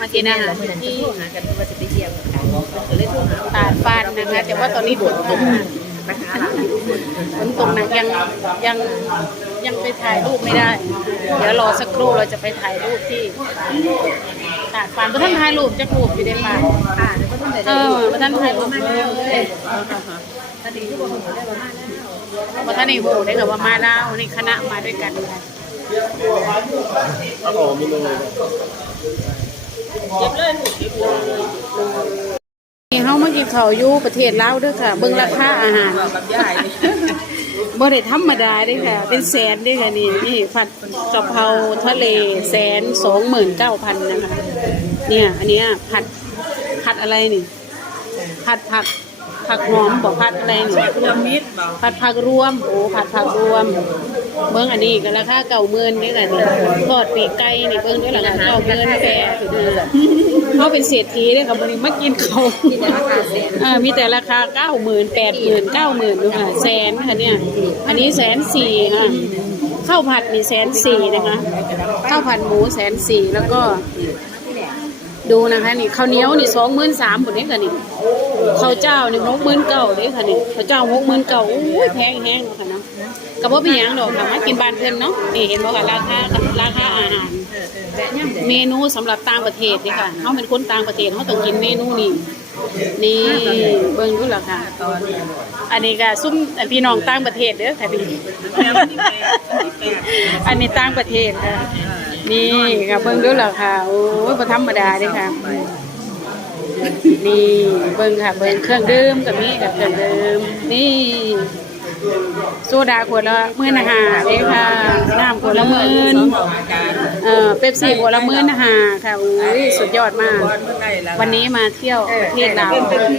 มากินอาหารที่ที่ทรหากันว่าจะไปเยี่ยมกันก็เลยโทรหาตาดฟานนะคะ แต่ว่าตอนนี้ฝนตกนักมาหาหลานอยู่ฝนตกหนักยังยังยังไปถ่ายรูปไม่ได้ เดี๋ยวรอสักครู่เราจะไปถ่ายรูปที่ตาดฟานเพราะท่านถ่ายรูปจะรูปอยู่ในป่าค่ะแล้วก็ต้องได้เออเพราะท่านถ่ายรูปมาเลแล้วเลยยตอนนี้ที่บอกผมได้มาณนั้นเพราะท่านนี่โหได้กับว่ามาแล้วนี่คณะมาด้วยกันค่ะโอ้มีมือเลย เก็บเลยเก็บเลยนี่เฮามากินข้าวอยู่ประเทศลาวเด้อค่ะ เบิ่งราคาอาหารกับยายนี่บ่ได้ธรรมดาเด้อค่ะ เป็นแสนเด้อค่ะนี่นี่ผัดกะเพราทะเลแสนสองหมื่นเก้าพันนะคะเนี่ย อันเนี้ยผัดผัดอะไรนี่ ผัดผักผักหอมบอกผัดอะไรนี่ผัดผักรวมโอ้ผัดผักรวม เบิ้งอันนี้ก็ราคาเก่าหมื่นนี่ค่ะนี่ทอดปีกไก่นี่เบิ้งด้วยราคาเก่าหมื่นแพงเขาเป็นเศรษฐีเลยค่ะวันนี้มากินเขาอ่ามีแต่ราคาเก้าหมื่นแปดหมื่นเก้าหมื่นดูค่ะแสนค่ะเนี่ย อันนี้แสนสี่ค่ะข้าวผัดนี่แสนสี่นะคะข้าวผัดหมูแสนสี่แล้วก็ ดูนะคะนี่ข้าวเหนียวนี่สองหมื่นสามหมดนี้ค่ะนี่ ข้าวเจ้านี่หกหมื่นเก้าเลยค่ะนี่ข้าวเจ้าหกหมื่นเก้าอุ้ยแพงแห้งค่ะเนาะก็บ่เป็นยังดอกค่ะมากินบานเพิ่นเนาะนี่เห็นบ่ค่ะราคาราคาอาหารเมนูสำหรับต่างประเทศนี่ค่ะเขาเป็นคนต่างประเทศเขาต้องกินเมนูนี้นี่เบิ่งดูล่ะค่ะตอนอันนี้ก็ซุ่มอันพี่น้องต่างประเทศเด้อค่ะนี่อันนี้ต่างประเทศค่ะนี่ค่ะเบิ่งดูล่ะค่ะโอ้ยบ่ธรรมดาเด้อค่ะ นี่เบิ่งค่ะเบิ่งเครื่องดื่มกับนี่กับเครื่องดื่มนี่โซดาขวดละหมื่นห้าเด้อค่ะน้ำขวดละหมื่นสองอาการเอ่อเป๊ปซี่ขวดละหมื่นห้าค่ะอุ้ยสุดยอดมากวันเมื่อไหร่แล้ววันนี้มาเที่ยวประเทศลาว